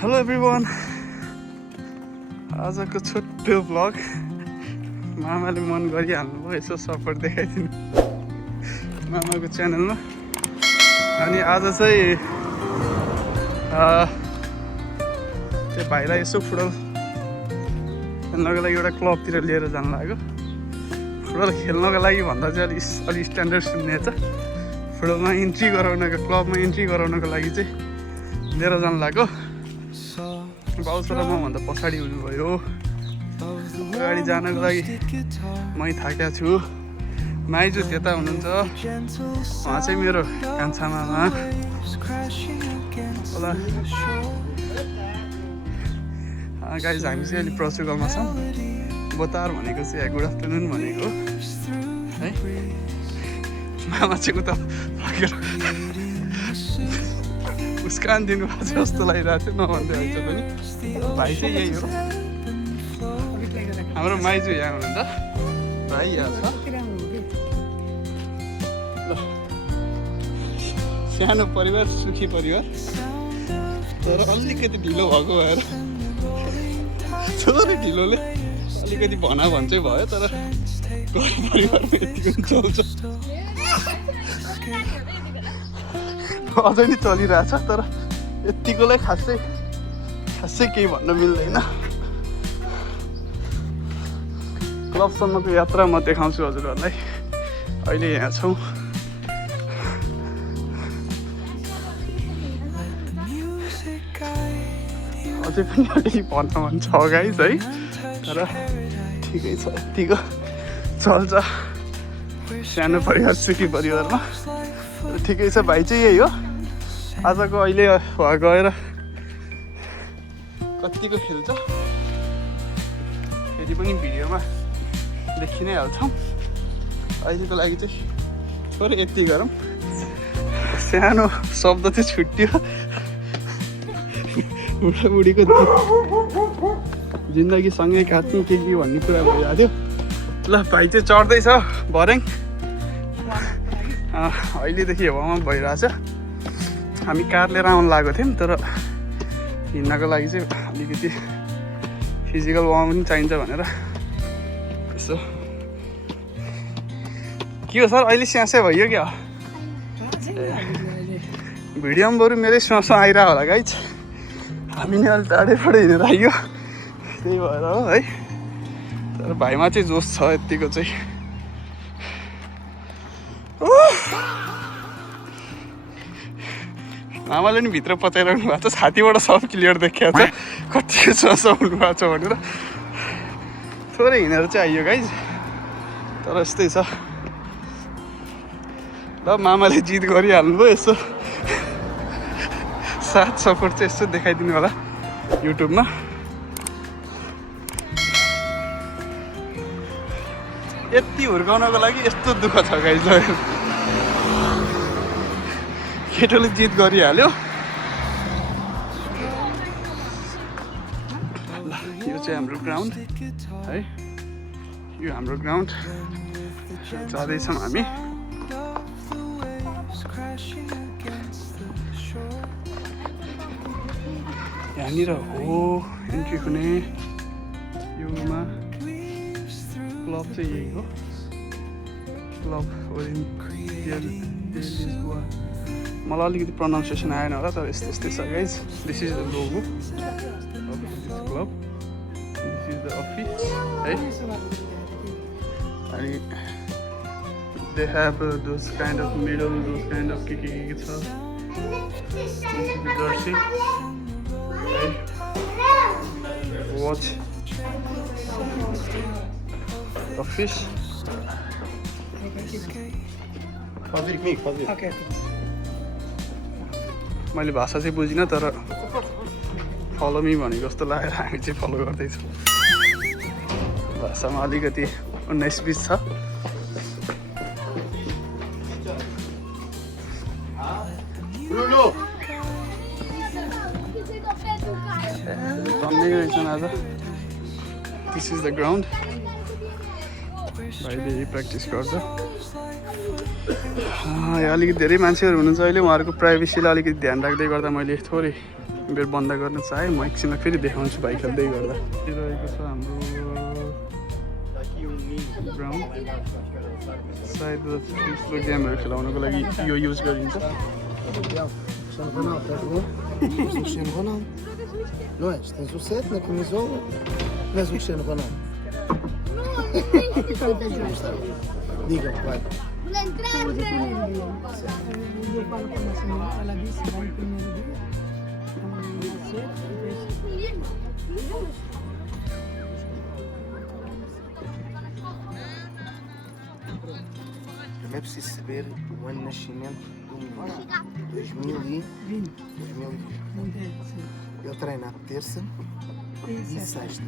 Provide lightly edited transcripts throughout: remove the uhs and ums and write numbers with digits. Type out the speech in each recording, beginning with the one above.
Hello everyone, आजको छोटो vlog मामाले मन गरिहाल्नुभयो, यसो सपोर्ट देखाइदिनु मामाको च्यानलमा। अनि आज चाहिँ त्यो भाइलाई यसो फुटबल खेल्नको लागि एउटा क्लबतिर लिएर जानु लाग्यो। फुटबल खेल्नको लागि भन्दा चाहिँ अलि स्ट्यान्डर्ड सुन्ने छ। फुटबलमा इन्ट्री गराउनको, क्लबमा इन्ट्री गराउनको लागि चाहिँ लिएर जानु लाग्यो। बाउसरा मभन्दा पछाडि हुनुभयो। अगाडि जानको लागि मै थाकेको छु। माइजू त्यता हुनुहुन्छ, उहाँ चाहिँ मेरो कान्छा मामा होला। गाइज हामी चाहिँ अहिले पोर्चुगलमा छौँ। बोतार भनेको चाहिँ गुड आफ्टरनुन भनेको है। मामा चाहिँ उता फर्केर मुस्कान दिनुभएको छ जस्तो लागिरहेको थियो, नभन्दै होइन पनि। भाइ चाहिँ यही हो, हाम्रो माइजू यहाँ हुनुहुन्छ, भाइ यहाँ छ। सानो परिवार, सुखी परिवार, तर अलिकति ढिलो भएको भएर थोरै ढिलोले अलिकति भन्छ भयो, तर परिवारमा यतिको पनि चल्छ। अझै नि चलिरहेछ, तर यतिकोलाई खासै केही भन्न मिल्दैन। क्लबसम्मको यात्रा म देखाउँछु हजुरहरूलाई। अहिले यहाँ छौँ। अझै पनि अलि भन्न छ गाइज है, तर ठिकै छ, यतिको चल्छ। सानो परिवार, सुखी परिवारमा ठिकै छ। भाइ चाहिँ यही हो। आजको अहिले गएर कतिको खेल्छ फेरि पनि भिडियोमा देखि नै हाल्छौँ। अहिलेको लागि चाहिँ थोरै यति गरौँ। सानो शब्द चाहिँ छुट्यो, बुढाबुढीको जिन्दगी सँगै काट्नु के भन्ने कुरा भइहाल्यो। ल भाइ चाहिँ चढ्दैछ भर्याङ। अहिलेदेखि हावामा भइरहेछ। हामी कार लिएर आउनु लागेको थियौँ, तर हिँड्नको लागि चाहिँ अलिकति फिजिकल वार्म पनि चाहिन्छ भनेर यसो। के हो सर, अहिले स्यासे भइयो क्या? भिडियोमा बरु मेरै स्यासो आइरह होला गाइज। हामी नि अलि टाढैबाट हिँडेर आइयो, त्यही भएर हो है। तर भाइमा चाहिँ जोस छ यतिको चाहिँ। आमाले नि भित्र पचाइरहनु भएको छ, छातीबाट सब क्लियर देखिएको छ कतिको सस हुनुभएको छ भनेर। थोरै हिँडेर चाहिँ आइयो गाइज, तर यस्तै छ। ल मामाले जित गरिहाल्नुभयो। यसो साथ सपोर्ट चाहिँ यसो देखाइदिनु होला युट्युबमा। यति हुर्काउनको लागि यस्तो दुःख छ गाइज। केटोले जित गरिहाल्यो। ल यो चाहिँ हाम्रो ग्राउन्ड है, यो हाम्रो ग्राउन्ड। जाँदैछौँ हामी। यहाँनिर हो इन्ट्री हुने। योमा क्लब चाहिँ यही हो, क्लब मलाई अलिकति प्रोनाउन्सिएसन आएन होला, तर यस्तै छ guys. This is the logo of this club, this is the office है। अनि they have those kind of medal, those kind of के छ। जर्सी है, वाच, अफिस। मैले भाषा चाहिँ बुझिनँ, तर फलो मी भनेको जस्तो लागेर हामी चाहिँ फलो गर्दैछौँ। भाषामा अलिकति 19-20 छ। आज दिस इज द ग्राउन्ड। भाइले यही प्र्याक्टिस गर्छ। अलिकति धेरै मान्छेहरू हुनुहुन्छ अहिले उहाँहरूको प्राइभेसीलाई अलिकति ध्यान राख्दै गर्दा मैले थोरै बेर बन्द गर्न चाहेँ म एकछिनमा फेरि देखाउँछु भाइ खेल्दै गर्दा रहेको छ हाम्रो ग्राउन्ड सायद ठुलो गेमहरू खेलाउनको लागि यो युज गरिन्छ Cristiano Ronaldo. Não és? Tens o 7 na camisola. Não és o Cristiano Ronaldo. Diga, vai. Eu falo com a senhora, ela disse vai no primeiro dia. Também é preciso saber o ano de nascimento do menino. 2020. Eu treino à terça e sexta.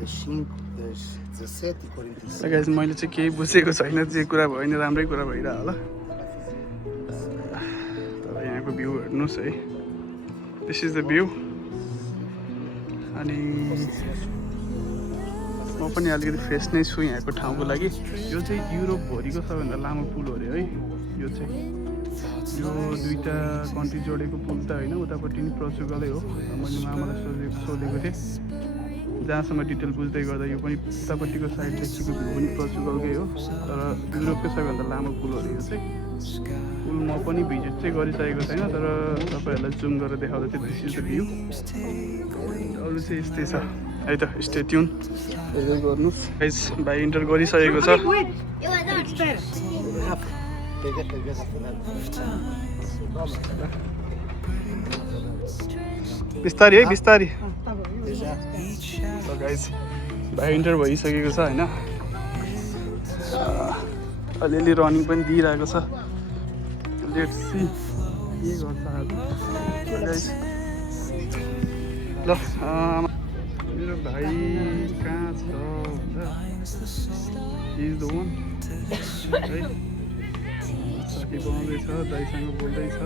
Das 5, das 17h45. Guys मैले चाहिँ केही बुझेको छैन जे कुरा भयो नि राम्रै कुरा भइरह होला तर यहाँको भ्यू हेर्नुहोस् है दिस इज द भ्यू अनि म पनि अलिकति फ्रेस नै छु यहाँको ठाउँको लागि यो चाहिँ युरोपभरिको सबैभन्दा लामो पुल हो अरे है यो चाहिँ यो दुईवटा कन्ट्री जोडेको पुल त होइन उतापट्टि नि पोर्चुगलै हो मैले मामालाई सोधेको थिएँ जहाँसम्म डिटेल बुझ्दै गर्दा यो पनि उतापट्टिको साइड देखिको भ्यू पनि पोर्चुगलकै हो तर युरोपकै सबैभन्दा लामो पुल हो यो चाहिँ पुल म पनि भिजिट चाहिँ गरिसकेको छैन तर तपाईँहरूलाई जुम गरेर देखाउँदा चाहिँ दिस इज द भ्यू अरू चाहिँ यस्तै छ है त स्टे ट्युन हेर्दै गर्नुहोस् गाइस भाइ इन्टर गरिसकेको छ बिस्तारी है बिस्तारी गाइस भाइ इन्टर भइसकेको छ होइन अलिअलि रनिङ पनि दिइरहेको छ लेट्स सी के गर्छ गाइस ल मेरो भाइ कहाँ छ भन्दा इज द वान है साथी बनाउँदैछ दाइसँग बोल्दैछ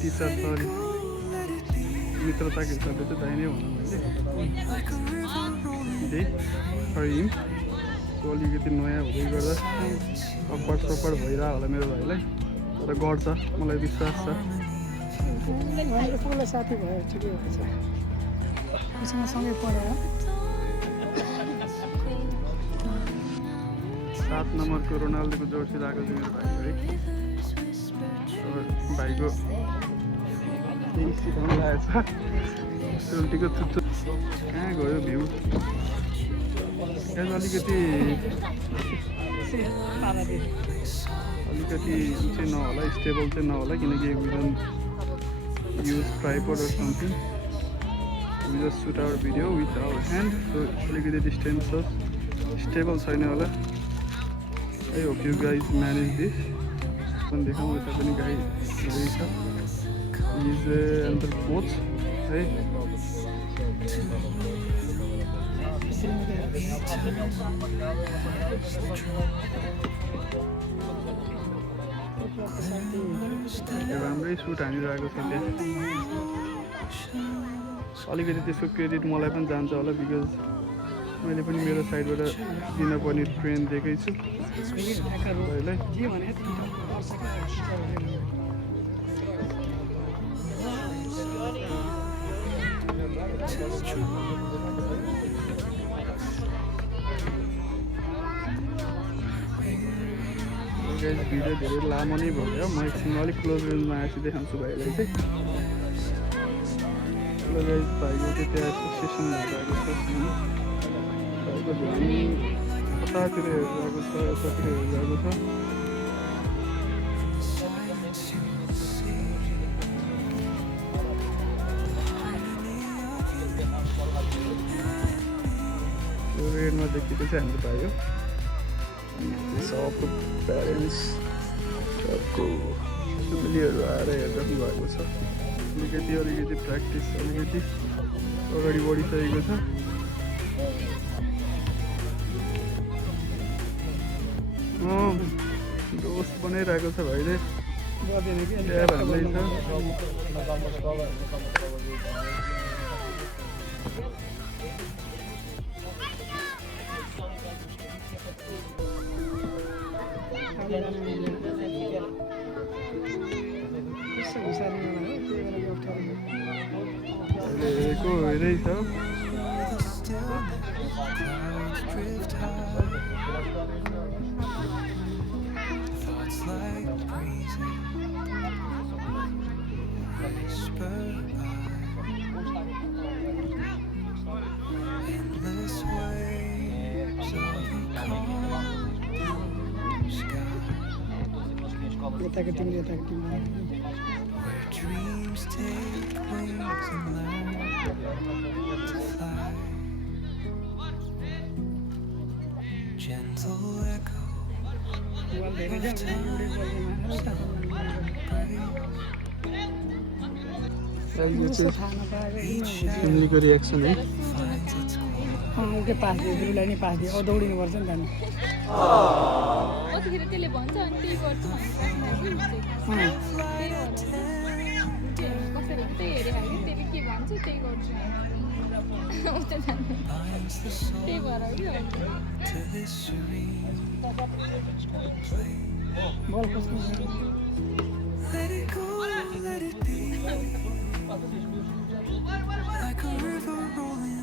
टिचर सरी मित्रताको हिसाबले चाहिँ दाइ नै भनौँ मैले हिम सो अलिकति नयाँ हुँदै गर्दा अप्पर सप्पर भइरह होला मेरो भाइलाई तर गर्छ मलाई विश्वास छ साथी भयो ठिकै हुन्छ उसँग सँगै पढेर 7 नम्बरको रोनाल्डोको जर्सी लगाएको छ मेरो भाइ है भाइको केही सिकाउनु लागेको छ सोल्टीको थुच्चो कहाँ गयो भ्यू अलिकति चाहिँ नहोला स्टेबल चाहिँ नहोला किनकि we don't use tripod or something we just shoot our video with our hand so अलिकति डिस्टेन्स छ स्टेबल छैन होला I hope you guys manage this पनि देखाउँ यता पनि गाई रहेछ इज अन्त कोच है राम्रै सुट हानिरहेको छ त्यहाँ अलिकति त्यसको क्रेडिट मलाई पनि जान्छ होला बिकज मैले पनि मेरो साइडबाट दिनपर्ने ट्रेन दिएकै छु भाइलाई भिडियो धेरै लामो नै भयो म एकछिन अलिक क्लोज रेन्जमा आएपछि देखाउँछु भाइलाई चाहिँ भाइको चाहिँ त्यहाँ सेसन भइरहेको छ भाइको ध्यान कतातिर हेरिरहेको छ यतातिर हेरिरहेको छ रेडमा देखेको चाहिँ हाम्रो भाइ हो सबको प्यारेन्ट्स सबको फ्यामिलीहरू आएर हेर्दा पनि भएको छ अलिकति प्र्याक्टिस अलिकति अगाडि बढिसकेको छ दोस्त बनाइरहेको छ भाइले ल्याब हाल्दैछ अहिले हेरेको हेरै छ यताको team Dreams take wings and learn to fly. Gentle echo of time फ्यामिलीको रियाक्सन है finds its core. के पास दियो गुरुलाई नै पास दियो अब दौडिनुपर्छ नि त नि कतिखेर त्यसले भन्छ अनि त्यही गर्छु कसैले त्यही हेरेर हाल्यो त्यसले के भन्छ त्यही गर्छु उता जान्दैन Binds the soul त्यही भएर कि to this serene place. बल कस्तो Let it go, let it be. Like a river rolling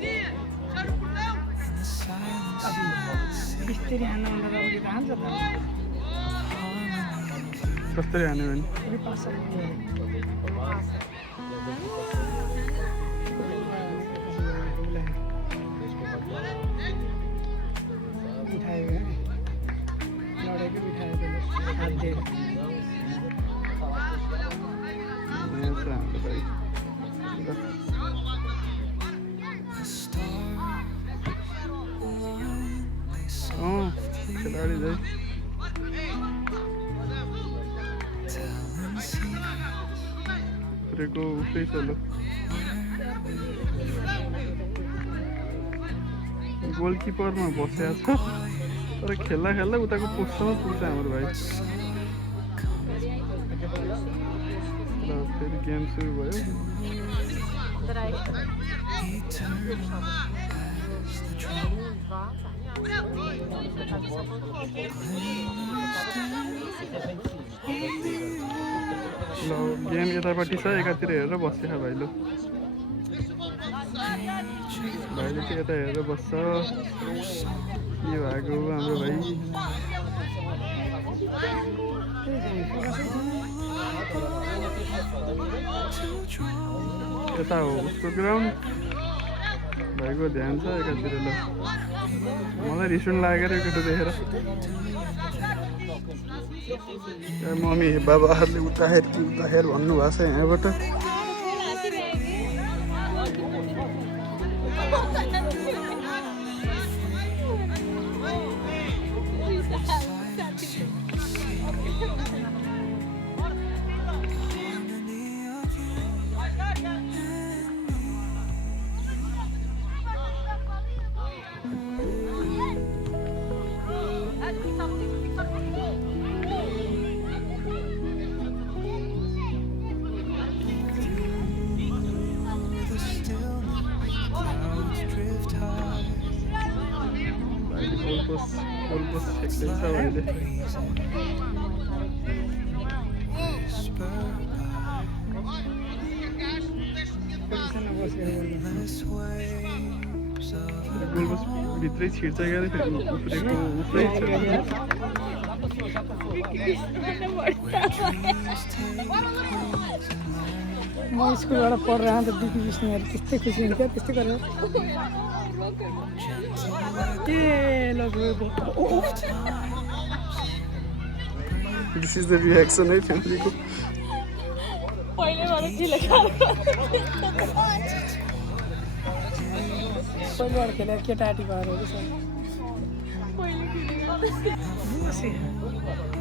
in the silence. बिस्तारै हान्न भन्दा त अघि त हान्छ त कस्तरी हान्यो भने फेरि पास उठायो लडेको उठायो त्यसले हात दिएर यहाँ छ हाम्रो भाइ The stars align, they खेलाडी चाहिँ telling secrets. पुरेको उस्तै छ ल गोलकिपरमा बसेको छ तर खेल्दा खेल्दा उताको पोस्टसम्म पुग्छ हाम्रो भाइ र फेरि गेम सुरु भयो He turned as the drum ल गेम यतापट्टि छ एकातिर हेरेर बस्छ भाइ ल भाइले चाहिँ यता हेरेर बस्छ के भएको हाम्रो भाइ यता हो उसको ग्राउन्ड भाइको ध्यान छ एकातिर ल मलाई रिस उठ्न लागेर एकचोटि देखेर मम्मी बाबाहरूले उता हेर कि उता हेर भन्नुभएको छ यहाँबाट the stillness, clouds drift high. अहिले गोलपोस्ट सेक्दै छ अहिले Whisper पोजिसनमा बसेर गर्नु endless waves of गोलपोस्ट भित्रै छिर्छ क्या फेरि उफ्रेको उफ्रै छ म स्कुलबाट पढेर आउँदा बिपी बिस्नेहरू त्यस्तै खुसी हुन्थ्यो त्यस्तै गरेर के लगेको दिस इज द रियाक्सन है फ्यामिलीको पहिलेबाट चिले पहिलेबाट खेलेर केटाटी भएर हो कि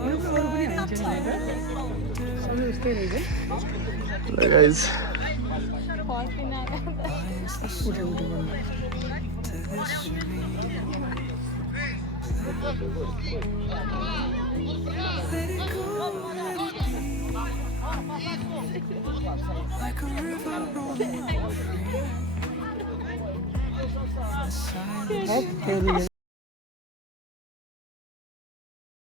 अरू पनि हान्छ नि होइन सबै उस्तै रहेछ ल गाइज फर्किन उठे उठे गर्नु like a river rolling in the silence. फेरि